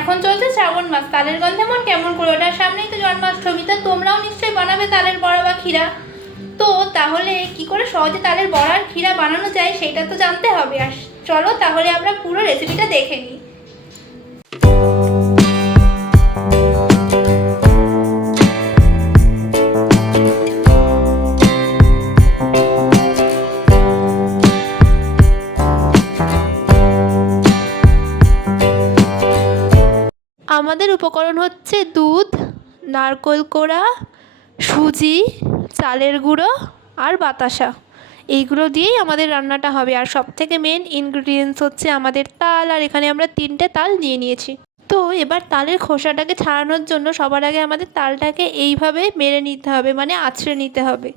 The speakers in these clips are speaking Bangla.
এখন চলছে শ্রাবণ মাস, তালের গন্ধে মন কেমন করে ওঠার সামনেই তো জন্মাষ্টমী। তো তোমরাও নিশ্চয়ই বানাবে তালের বড়া বা ক্ষীরা। তো তাহলে কি করে সহজে তালের বড়া আর ক্ষীরা বানানো যায় সেটা তো জানতে হবে। আর চলো তাহলে আমরা পুরো রেসিপিটা দেখে নিই। আমাদের উপকরণ হচ্ছে দুধ, নারকেল কোড়া, সুজি, চালের গুঁড়ো আর বাতাসা। এইগুলো দিয়েই আমাদের রান্নাটা হবে। আর সবথেকে মেন ইনগ্রিডিয়েন্টস হচ্ছে আমাদের তাল। আর এখানে আমরা 3টে তাল নিয়ে নিয়েছি। তো এবার তালের খোসাটাকে ছাড়ানোর জন্য সবার আগে আমাদের তালটাকে এইভাবে মেরে নিতে হবে, মানে আঁচড়ে নিতে হবে।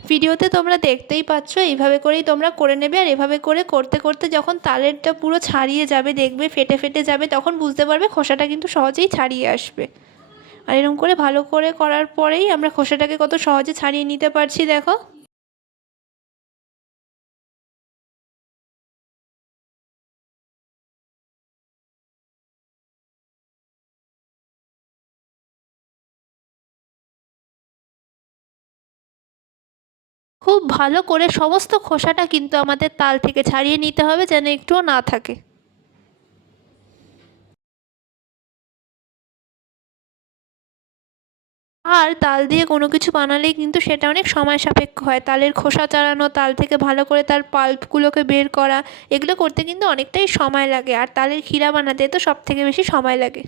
ভিডিওতে তোমরা দেখতেই পাচ্ছ, এইভাবে করেই তোমরা করে নেবে। আর এভাবে করে করতে করতে যখন তালেরটা পুরো ছাড়িয়ে যাবে, দেখবে ফেটে ফেটে যাবে, তখন বুঝতে পারবে খোসাটা কিন্তু সহজেই ছাড়িয়ে আসবে। আর এরকম করে ভালো করে করার পরেই আমরা খোসাটাকে কত সহজে ছাড়িয়ে নিতে পারছি, দেখো। খুব ভালো করে সমস্ত খোসাটা কিন্তু আমাদের তাল থেকে ছাড়িয়ে নিতে হবে, যেন একটুও না থাকে। আর তাল দিয়ে কোনো কিছু বানালেই কিন্তু সেটা অনেক সময় সাপেক্ষ হয়। তালের খোসা ছাড়ানো, তাল থেকে ভালো করে তার পাল্পগুলোকে বের করা, এগুলো করতে কিন্তু অনেকটাই সময় লাগে। আর তালের ক্ষীরা বানাতে তো সব থেকে বেশি সময় লাগে।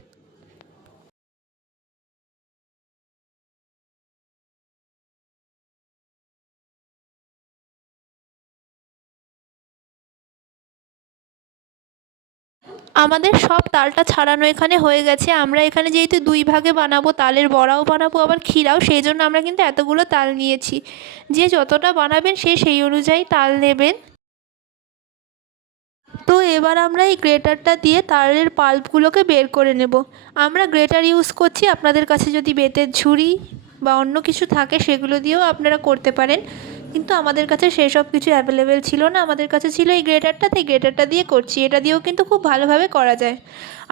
আমাদের সব তালটা ছাড়ানো এখানে হয়ে গেছে। আমরা এখানে যেহেতু 2 ভাগে বানাবো, তালের বড়াও বানাবো আবার ক্ষীরাও, সেই জন্য আমরা কিন্তু এতগুলো তাল নিয়েছি। যে যতটা বানাবেন সে সেই অনুযায়ী তাল নেবেন। তো এবার আমরা এই গ্রেটারটা দিয়ে তালের পাল্পগুলোকে বের করে নেব। আমরা গ্রেটার ইউজ করছি, আপনাদের কাছে যদি বেতের ঝুড়ি বা অন্য কিছু থাকে সেগুলো দিয়েও আপনারা করতে পারেন, কিন্তু আমাদের কাছে সেসব কিছু অ্যাভেলেবেল ছিল না। আমাদের কাছে ছিল এই গ্রেটারটা, তাই গ্রেটারটা দিয়ে করছি। এটা দিয়েও কিন্তু খুব ভালোভাবে করা যায়।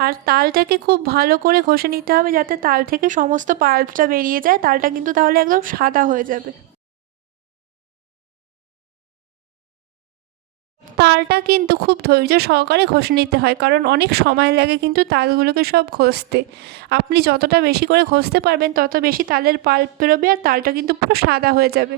আর তালটাকে খুব ভালো করে ঘষে নিতে হবে, যাতে তাল থেকে সমস্ত পাল্পটা বেরিয়ে যায়। তালটা কিন্তু তাহলে একদম সাদা হয়ে যাবে। তালটা কিন্তু খুব ধৈর্য সহকারে ঘষে নিতে হয়, কারণ অনেক সময় লাগে কিন্তু তালগুলোকে সব ঘষতে। আপনি যতটা বেশি করে ঘষতে পারবেন তত বেশি তালের পাল্প বেরোবে, আর তালটা কিন্তু পুরো সাদা হয়ে যাবে।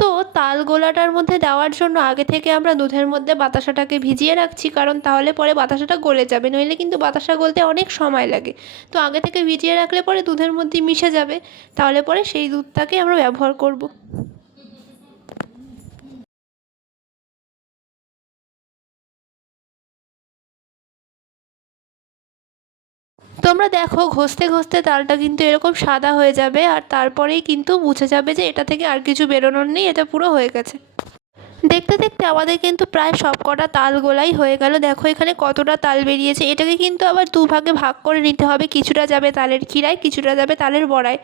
তো তাল গোলাটার মধ্যে দেওয়ার জন্য আগে থেকে আমরা দুধের মধ্যে বাতাসাটাকে ভিজিয়ে রাখছি, কারণ তাহলে পরে বাতাসাটা গলে যাবে, নইলে কিন্তু বাতাসা গলতে অনেক সময় লাগে। তো আগে থেকে ভিজিয়ে রাখলে পরে দুধের মধ্যে মিশে যাবে, তাহলে পরে সেই দুধটাকে আমরা ব্যবহার করব। তোমরা দেখো, ঘষতে ঘষতে তালটা কিন্তু এরকম সাদা হয়ে যাবে, আর তারপরেই কিন্তু বুঝে যাবে যে এটা থেকে আর কিছু বেরোনোর নেই, এটা পুরো হয়ে গেছে। দেখতে দেখতে আমাদের কিন্তু প্রায় সব কটা তাল গোলাই হয়ে গেল। দেখো এখানে কতটা তাল বেরিয়েছে। এটাকে কিন্তু আবার 2 ভাগে ভাগ করে নিতে হবে। কিছুটা যাবে তালের ক্ষীরায়, কিছুটা যাবে তালের বড়ায়।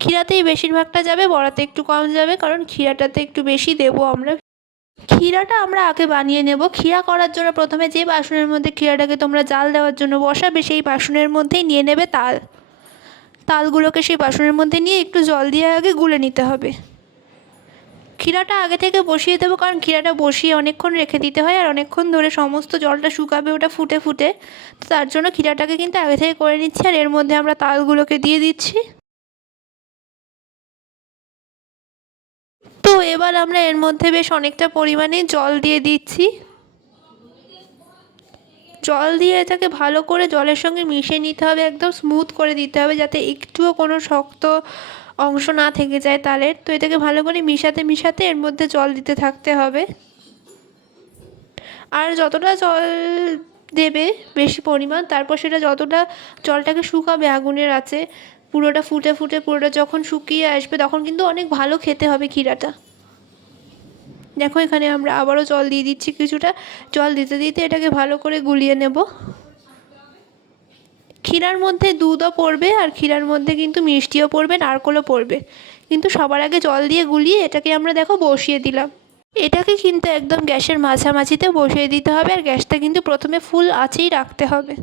ক্ষীরাতেই বেশিরভাগটা যাবে, বড়াতে একটু কম যাবে, কারণ ক্ষীরাটাতে একটু বেশি দেবো আমরা। ক্ষীরাটা আমরা আগে বানিয়ে নেব। ক্ষীরা করার জন্য প্রথমে যে বাসনের মধ্যে ক্ষীরাটাকে তোমরা জাল দেওয়ার জন্য বসাবে, সেই বাসনের মধ্যেই নিয়ে নেবে তাল। তালগুলোকে সেই বাসনের মধ্যে নিয়ে একটু জল দিয়ে আগে গুলে নিতে হবে। ক্ষীরাটা আগে থেকে বসিয়ে দেবো, কারণ ক্ষীরাটা বসিয়ে অনেকক্ষণ রেখে দিতে হয়, আর অনেকক্ষণ ধরে সমস্ত জলটা শুকাবে ওটা ফুটে ফুটে। তো তার জন্য ক্ষীরাটাকে কিন্তু আগে থেকে করে নিচ্ছি। আর এর মধ্যে আমরা তালগুলোকে দিয়ে দিচ্ছি। তো এবার আমরা এর মধ্যে বেশ অনেকটা পরিমাণে জল দিয়ে দিচ্ছি। জল দিয়ে এটাকে ভালো করে জলের সঙ্গে মিশিয়ে নিতে হবে, একদম স্মুথ করে দিতে হবে, যাতে একটুও কোনো শক্ত অংশ না থেকে যায় তালের। তো এটাকে ভালো করে মিশাতে মিশাতে এর মধ্যে জল দিতে থাকতে হবে। আর যতটা জল দেবে বেশি পরিমাণ, তারপর সেটা যতটা জলটাকে শুকাবে আগুনের আঁচে, পুরোটা ফুটে ফুটে পুরোটা যখন শুকিয়ে আসবে তখন কিন্তু অনেক ভালো খেতে হবে ক্ষীরাটা। দেখো এখানে আমরা আবারও জল দিয়ে দিচ্ছি, কিছুটা জল দিতে দিতে এটাকে ভালো করে গুলিয়ে নেব। ক্ষীরার মধ্যে দুধও পড়বে আর ক্ষীরার মধ্যে কিন্তু মিষ্টিও পড়বে, নারকেলও পড়বে, কিন্তু সবার আগে জল দিয়ে গুলিয়ে এটাকে আমরা দেখো বসিয়ে দিলাম। এটাকে কিন্তু একদম গ্যাসের মাঝামাঝিতে বসিয়ে দিতে হবে, আর গ্যাসটা কিন্তু প্রথমে ফুল আঁচেই রাখতে হবে।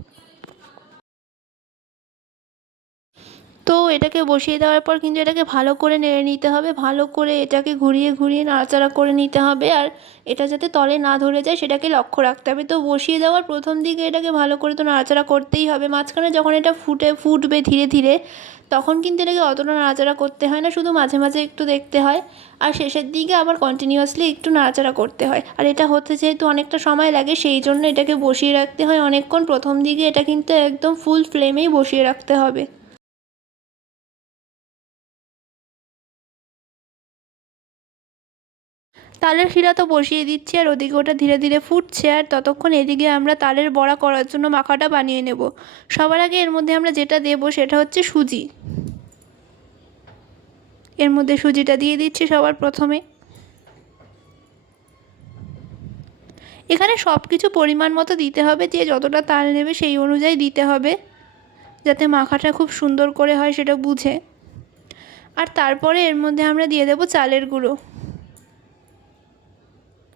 তো এটাকে বসিয়ে দেওয়ার পর কিন্তু এটাকে ভালো করে নেড়ে নিতে হবে, ভালো করে এটাকে ঘুরিয়ে ঘুরিয়ে নাড়াচাড়া করে নিতে হবে, আর এটা যাতে তলে না ধরে যায় সেটাকে লক্ষ্য রাখতে হবে। তো বসিয়ে দেওয়ার প্রথম দিকে এটাকে ভালো করে তো নাড়াচাড়া করতেই হবে, মাঝখানে যখন এটা ফুটবে ধীরে ধীরে তখন কিন্তু এটাকে অতটা নাড়াচাড়া করতে হয় না, শুধু মাঝে মাঝে একটু দেখতে হয়, আর শেষের দিকে আবার কন্টিনিউয়াসলি একটু নাড়াচাড়া করতে হয়। আর এটা হতে যেহেতু অনেকটা সময় লাগে সেই জন্য এটাকে বসিয়ে রাখতে হয় অনেকক্ষণ। প্রথম দিকে এটা কিন্তু একদম ফুল ফ্লেমেই বসিয়ে রাখতে হবে। তালের শিরা তো বসিয়ে দিচ্ছি, আর ওদিকে ওটা ধীরে ধীরে ফুটছে, আর ততক্ষণ এদিকে আমরা তালের বড়া করার জন্য মাখাটা বানিয়ে নেব। সবার আগে এর মধ্যে আমরা যেটা দেব সেটা হচ্ছে সুজি। এর মধ্যে সুজিটা দিয়ে দিচ্ছি সবার প্রথমে। এখানে সব কিছু পরিমাণ মতো দিতে হবে, যে যতটা তাল নেবে সেই অনুযায়ী দিতে হবে, যাতে মাখাটা খুব সুন্দর করে হয় সেটা বুঝে। আর তারপরে এর মধ্যে আমরা দিয়ে দেব চালের গুঁড়ো।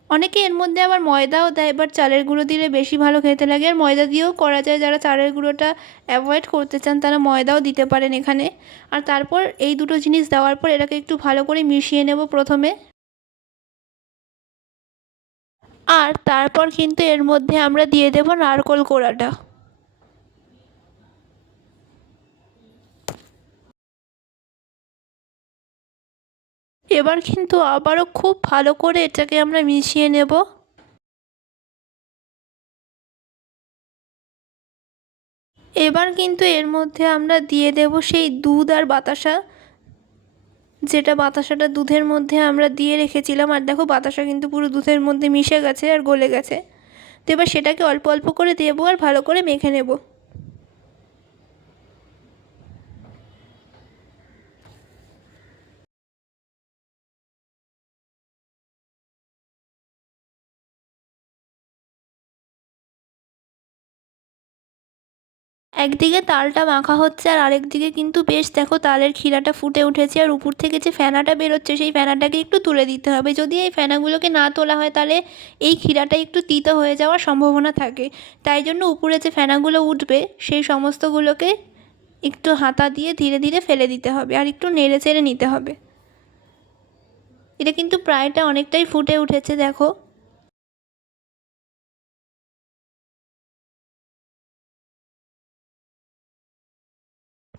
অনেকে এর মধ্যে আবার ময়দাও দেয়, বাট চালের গুঁড়ো দিলে বেশি ভালো খেতে লাগে, আর ময়দা দিয়েও করা যায়। যারা চালের গুঁড়োটা অ্যাভয়েড করতে চান তারা ময়দাও দিতে পারেন এখানে। আর তারপর এই দুটো জিনিস দেওয়ার পর এটাকে একটু ভালো করে মিশিয়ে নেব প্রথমে। আর তারপর কিন্তু এর মধ্যে আমরা দিয়ে দেব নারকেল কোড়াটা। এবার কিন্তু আবারও খুব ভালো করে এটাকে আমরা মিশিয়ে নেব। এবার কিন্তু এর মধ্যে আমরা দিয়ে দেব সেই দুধ আর বাতাসা, যেটা বাতাসাটা দুধের মধ্যে আমরা দিয়ে রেখেছিলাম। আর দেখো বাতাসা কিন্তু পুরো দুধের মধ্যে মিশে গেছে আর গলে গেছে। তো এবার সেটাকে অল্প অল্প করে দেবো আর ভালো করে মেখে নেব। একদিকে তালটা মাখা হচ্ছে আর আরেকদিকে কিন্তু বেশ দেখো তালের ক্ষীরাটা ফুটে উঠেছে, আর উপর থেকে যে ফেনাটা বেরোচ্ছে সেই ফেনাটাকে একটু তুলে দিতে হবে। যদি এই ফেনাগুলোকে না তোলা হয় তাহলে এই ক্ষীরাটা একটু তিতো হয়ে যাওয়ার সম্ভাবনা থাকে। তাই জন্য উপরে যে ফেনাগুলো উঠবে সেই সমস্তগুলোকে একটু হাতা দিয়ে ধীরে ধীরে ফেলে দিতে হবে, আর একটু নেড়ে চেড়ে নিতে হবে। এটা কিন্তু প্রায়টা অনেকটাই ফুটে উঠেছে দেখো।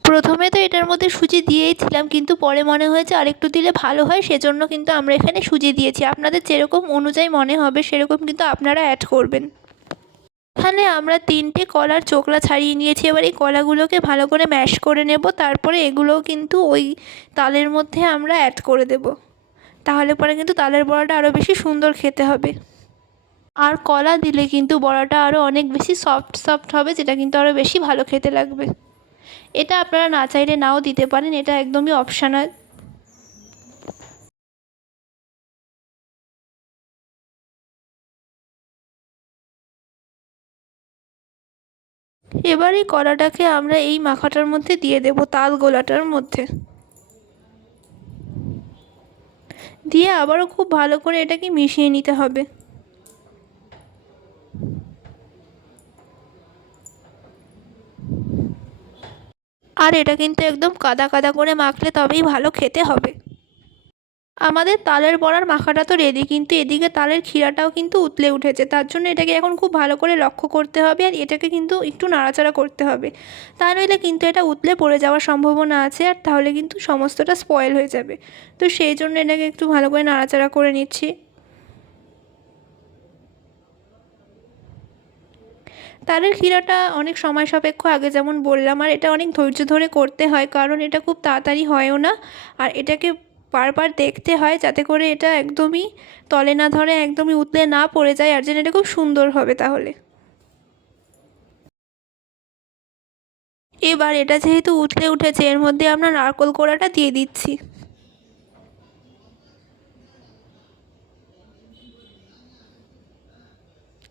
প্রথমে তো এটার মধ্যে সুজি দিয়েইছিলাম, কিন্তু পরে মনে হয়েছে আরেকটু দিলে ভালো হয়, সেজন্য কিন্তু আমরা এখানে সুজি দিয়েছি। আপনাদের যেরকম অনুযায়ী মনে হবে সেরকম কিন্তু আপনারা অ্যাড করবেন। এখানে আমরা 3টে কলার চোকলা ছাড়িয়ে নিয়েছি। এবার এই কলাগুলোকে ভালো করে ম্যাশ করে নেব, তারপরে এগুলোও কিন্তু ওই তালের মধ্যে আমরা অ্যাড করে দেব। তাহলে পরে কিন্তু তালের বড়াটা আরও বেশি সুন্দর খেতে হবে। আর কলা দিলে কিন্তু বড়াটা আরও অনেক বেশি সফট সফট হবে, যেটা কিন্তু আরও বেশি ভালো খেতে লাগবে। এটা আপনারা না চাইলে নাও দিতে পারেন, এটা একদমই অপশনাল। এবার এই কলাটাকে আমরা এই মাখাটার মধ্যে দিয়ে দেব, তাল গোলাটার মধ্যে দিয়ে আবারও খুব ভালো করে এটাকে মিশিয়ে নিতে হবে। আর এটা কিন্তু একদম কাদা কাদা করে মাখলে তবেই ভালো খেতে হবে। আমাদের তালের বড়ার মাখাটা তো রেডি, কিন্তু এদিকে তালের ক্ষীরাটাও কিন্তু উতলে উঠেছে। তার জন্য এটাকে এখন খুব ভালো করে লক্ষ্য করতে হবে, আর এটাকে কিন্তু একটু নাড়াচাড়া করতে হবে, তা নইলে কিন্তু এটা উতলে পড়ে যাওয়ার সম্ভাবনা আছে, আর তাহলে কিন্তু সমস্তটা স্পয়েল হয়ে যাবে। তো সেই জন্য এটাকে একটু ভালো করে নাড়াচাড়া করে নিচ্ছি। তালের ক্ষীরাটা অনেক সময় সাপেক্ষ, আগে যেমন বললাম, আর এটা অনেক ধৈর্য ধরে করতে হয়, কারণ এটা খুব তাড়াতাড়ি হয়ও না। আর এটাকে বারবার দেখতে হয় যাতে করে এটা একদমই তলে না ধরে, একদমই উতলে না পড়ে যায়, আর যেন এটা খুব সুন্দর হবে তাহলে। এবার এটা যেহেতু উতলে উঠেছে, এর মধ্যে আমরা নারকেল কোড়াটা দিয়ে দিচ্ছি।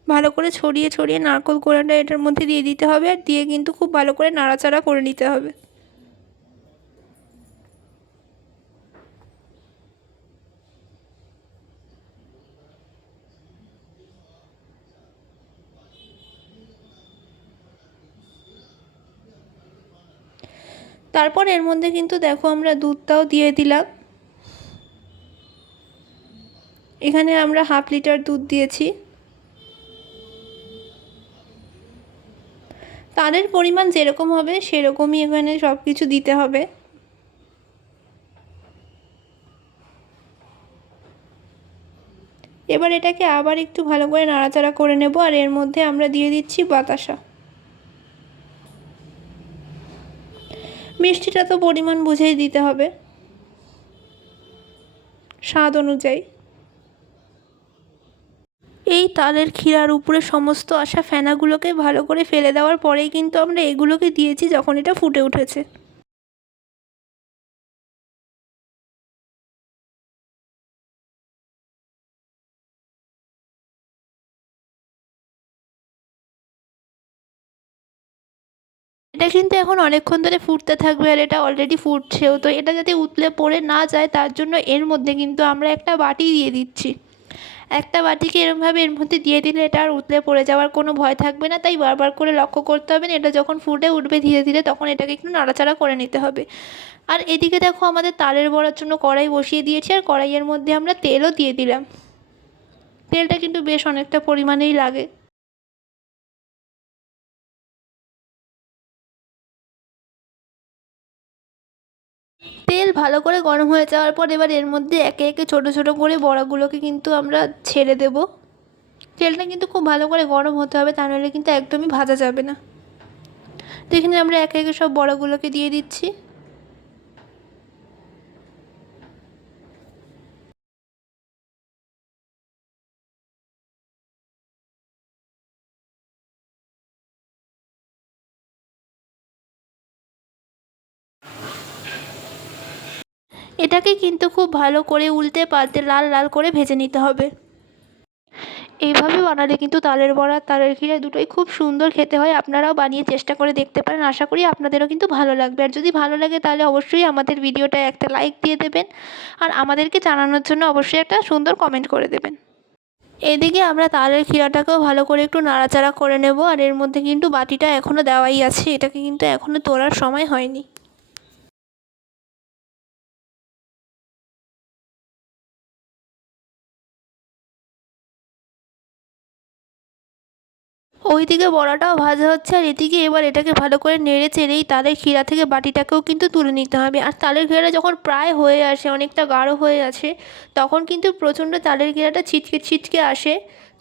ভালো করে ছড়িয়ে ছড়িয়ে নারকেল কোড়াটা এটার মধ্যে দিয়ে দিতে হবে, আর দিয়ে কিন্তু খুব ভালো করে নাড়াচাড়া করে নিতে হবে। তারপর এর মধ্যে কিন্তু দেখো আমরা দুধটাও দিয়ে দিলাম। এখানে আমরা 1/2 লিটার দুধ দিয়েছি। তালের পরিমাণ যেরকম হবে সেরকমই এখানে সব কিছু দিতে হবে। এবার এটাকে আবার একটু ভালো করে নাড়াচাড়া করে নেব, আর এর মধ্যে আমরা দিয়ে দিচ্ছি বাতাসা। মিষ্টিটা তো পরিমাণ বুঝেই দিতে হবে, স্বাদ অনুযায়ী। এই তালের ক্ষীরার উপরে সমস্ত আসা ফেনাগুলোকে ভালো করে ফেলে দেওয়ার পরেই কিন্তু আমরা এগুলোকে দিয়েছি যখন এটা ফুটে উঠেছে। এটা কিন্তু এখন অনেকক্ষণ ধরে ফুটতে থাকবে, আর এটা অলরেডি ফুটছেও। তো এটা যাতে উতলে পড়ে না যায় তার জন্য এর মধ্যে কিন্তু আমরা একটা বাটি দিয়ে দিচ্ছি। একটা বাটিকে এরমভাবে এর মধ্যে দিয়ে দিলে এটা আর উতলে পড়ে যাওয়ার কোনো ভয় থাকবে না। তাই বারবার করে লক্ষ্য করতে হবে না, এটা যখন ফুটে উঠবে ধীরে ধীরে তখন এটাকে একটু নাড়াচাড়া করে নিতে হবে। আর এদিকে দেখো আমাদের তালের বড়ার জন্য কড়াই বসিয়ে দিয়েছি, আর কড়াইয়ের মধ্যে আমরা তেলও দিয়ে দিলাম। তেলটা কিন্তু বেশ অনেকটা পরিমাণেই লাগে। তেল ভালো করে গরম হয়ে যাওয়ার পর এবার এর মধ্যে একে একে ছোটো ছোটো করে বড়াগুলোকে কিন্তু আমরা ছেড়ে দেব। তেলটা কিন্তু খুব ভালো করে গরম হতে হবে, তা নাহলে কিন্তু একদমই ভাজা যাবে না। তো এখানে আমরা একে একে সব বড়াগুলোকে দিয়ে দিচ্ছি। এটাকে কিন্তু খুব ভালো করে উল্টে পাল্টে লাল লাল করে ভেজে নিতে হবে। এইভাবে বানালে কিন্তু তালের বড়া তালের ক্ষীরা দুটোই খুব সুন্দর খেতে হয়। আপনারাও বানিয়ে চেষ্টা করে দেখতে পারেন, আশা করি আপনাদেরও কিন্তু ভালো লাগবে। আর যদি ভালো লাগে তাহলে অবশ্যই আমাদের ভিডিওটায় একটা লাইক দিয়ে দেবেন, আর আমাদেরকে জানানোর জন্য অবশ্যই একটা সুন্দর কমেন্ট করে দেবেন। এদিকে আমরা তালের ক্ষীরাটাকেও ভালো করে একটু নাড়াচাড়া করে নেব, আর এর মধ্যে কিন্তু বাটিটা এখনও দেওয়াই আছে, এটাকে কিন্তু এখনও তোলার সময় হয়নি। ওইদিকে বড়াটাও ভাজা হচ্ছে, আর এদিকে এবার এটাকে ভালো করে নেড়ে চেড়েই তালের ক্ষীরা থেকে বাটিটাকেও কিন্তু তুলে নিতে হবে। আর তালের ক্ষীরাটা যখন প্রায় হয়ে আসে, অনেকটা গাঢ় হয়ে আসে, তখন কিন্তু প্রচণ্ড তালের ক্ষীরাটা ছিটকে ছিটকে আসে।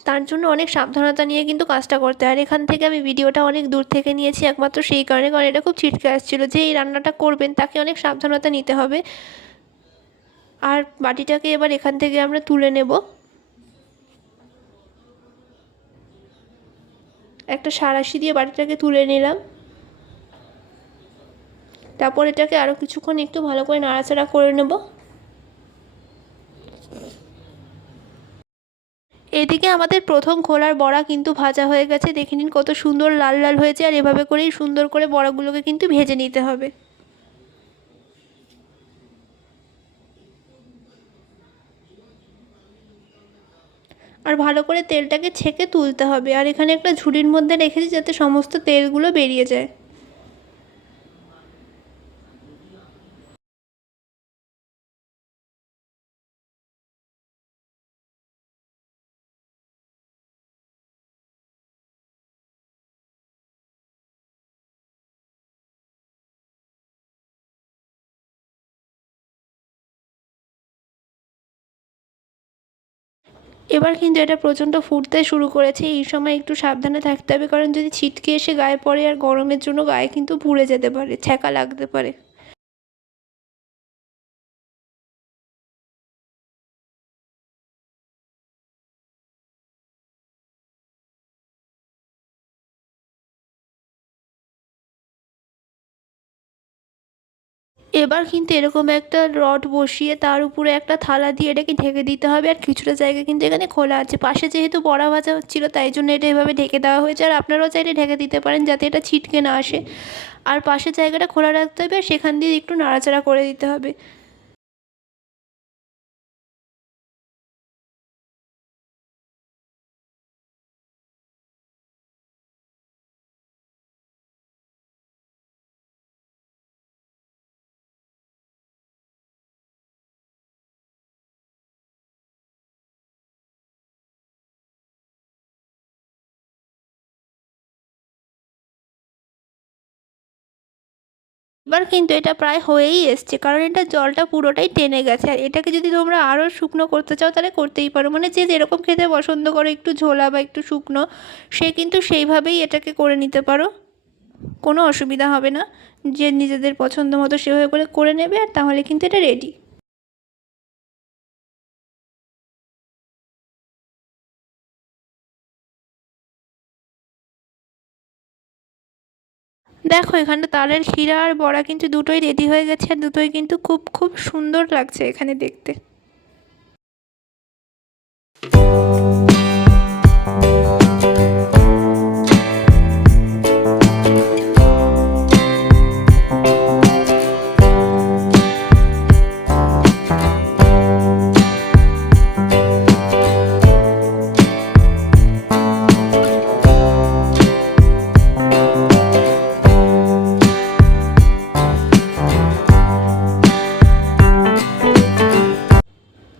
তার জন্য অনেক সাবধানতা নিয়ে কিন্তু কাজটা করতে হয়। আর এখান থেকে আমি ভিডিওটা অনেক দূর থেকে নিয়েছি একমাত্র সেই কারণে, কারণ এটা খুব ছিটকে আসছিলো। যে এই রান্নাটা করবেন তাকে অনেক সাবধানতা নিতে হবে। আর বাটিটাকে এবার এখান থেকে আমরা তুলে নেব। একটা সাঁড়াশি দিয়ে বাটিটাকে তুলে নিলাম। তারপর এটাকে আরও কিছুক্ষণ একটু ভালো করে নাড়াচাড়া করে নেব। এদিকে আমাদের প্রথম খোলার বড়া কিন্তু ভাজা হয়ে গেছে, দেখে নিন কত সুন্দর লাল লাল হয়েছে। আর এভাবে করেই সুন্দর করে বড়াগুলোকে কিন্তু ভেজে নিতে হবে। আর ভালো করে তেলটাকে ছেঁকে তুলতে হবে। আর এখানে একটা ঝুড়ির মধ্যে রেখেছি যাতে সমস্ত তেলগুলো বেরিয়ে যায়। এবার কিন্তু এটা প্রচণ্ড ফুটতে শুরু করেছে। এই সময় একটু সাবধানে থাকতে হবে, কারণ যদি ছিটকে এসে গায়ে পড়ে আর গরমের জন্য গায়ে কিন্তু পুড়ে যেতে পারে, ছ্যাঁকা লাগতে পারে। এবার কিন্তু এরকম একটা রড বসিয়ে তার উপরে একটা থালা দিয়ে এটাকে ঢেকে দিতে হবে। আর কিছুটা জায়গা কিন্তু এখানে খোলা আছে, পাশে যেহেতু বড়া ভাজা হচ্ছিলো তাই জন্য এটা এভাবে ঢেকে দেওয়া হয়েছে। আর আপনারাও চাইলে ঢেকে দিতে পারেন যাতে এটা ছিটকে না আসে। আর পাশের জায়গাটা খোলা রাখতে হবে আর সেখান দিয়ে একটু নাড়াচাড়া করে দিতে হবে। এবার কিন্তু এটা প্রায় হয়েই এসছে, কারণ এটা জলটা পুরোটাই টেনে গেছে। আর এটাকে যদি তোমরা আরও শুকনো করতে চাও তাহলে করতেই পারো, মানে যে যেরকম খেতে পছন্দ করো, একটু ঝোলা বা একটু শুকনো, সে কিন্তু সেইভাবেই এটাকে করে নিতে পারো, কোনো অসুবিধা হবে না। যে নিজেদের পছন্দ মতো সেভাবে করে করে নেবে আর তাহলে কিন্তু এটা রেডি। দেখো এখানে তালের ক্ষীরা আর বড়া কিন্তু দুটোই রেডি হয়ে গেছে, আর দুটোই কিন্তু খুব খুব সুন্দর লাগছে এখানে দেখতে।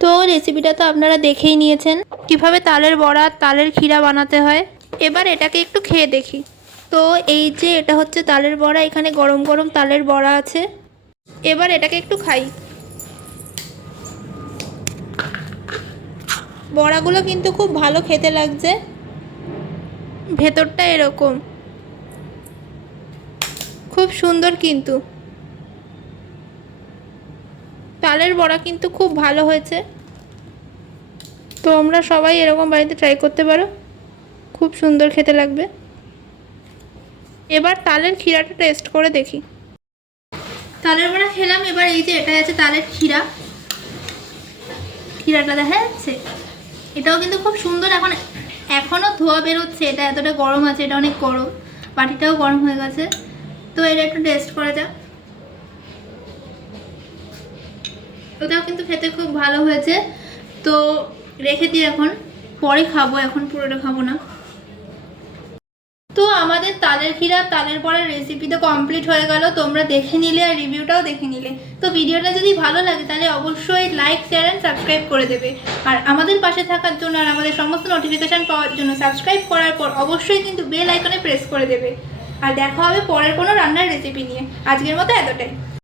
তো রেসিপিটা তো আপনারা দেখেই নিয়েছেন কিভাবে তালের বড়া তালের ক্ষীরা বানাতে হয়। এবার এটাকে একটু খেয়ে দেখি। তো এই যে এটা হচ্ছে তালের বড়া, এখানে গরম গরম তালের বড়া আছে। এবার এটাকে একটু খাই। বড়াগুলো কিন্তু খুব ভালো খেতে লাগছে, ভেতরটা এরকম খুব সুন্দর। কিন্তু তালের বড়া কিন্তু খুব ভালো হয়েছে। তোমরা সবাই এরকম বাড়িতে ট্রাই করতে পারো, খুব সুন্দর খেতে লাগবে। এবার তালের ক্ষীরাটা টেস্ট করে দেখি। তালের বড়া খেলাম, এবার এই যে এটা আছে তালের ক্ষীরা, ক্ষীরাটা দেখা যাচ্ছে, এটাও কিন্তু খুব সুন্দর। এখনও ধোয়া বেরোচ্ছে, এটা এতটা গরম আছে, এটা অনেক গরম, বাটিটাও গরম হয়ে গেছে। তো এটা একটু টেস্ট করা যাক। ওটাও কিন্তু খেতে খুব ভালো হয়েছে। তো রেখে দিই, এখন পরে খাবো, এখন পুরোটা খাবো না। তো আমাদের তালের ক্ষীরা তালের বড়ার রেসিপি তো কমপ্লিট হয়ে গেল, তোমরা দেখে নিলে আর রিভিউটাও দেখে নিলে। তো ভিডিওটা যদি ভালো লাগে তাহলে অবশ্যই লাইক শেয়ার অ্যান্ড সাবস্ক্রাইব করে দেবে। আর আমাদের পাশে থাকার জন্য আর আমাদের সমস্ত নোটিফিকেশান পাওয়ার জন্য সাবস্ক্রাইব করার পর অবশ্যই কিন্তু বেল আইকনে প্রেস করে দেবে। আর দেখা হবে পরের কোনো রান্নার রেসিপি নিয়ে। আজকের মতো এতটাই।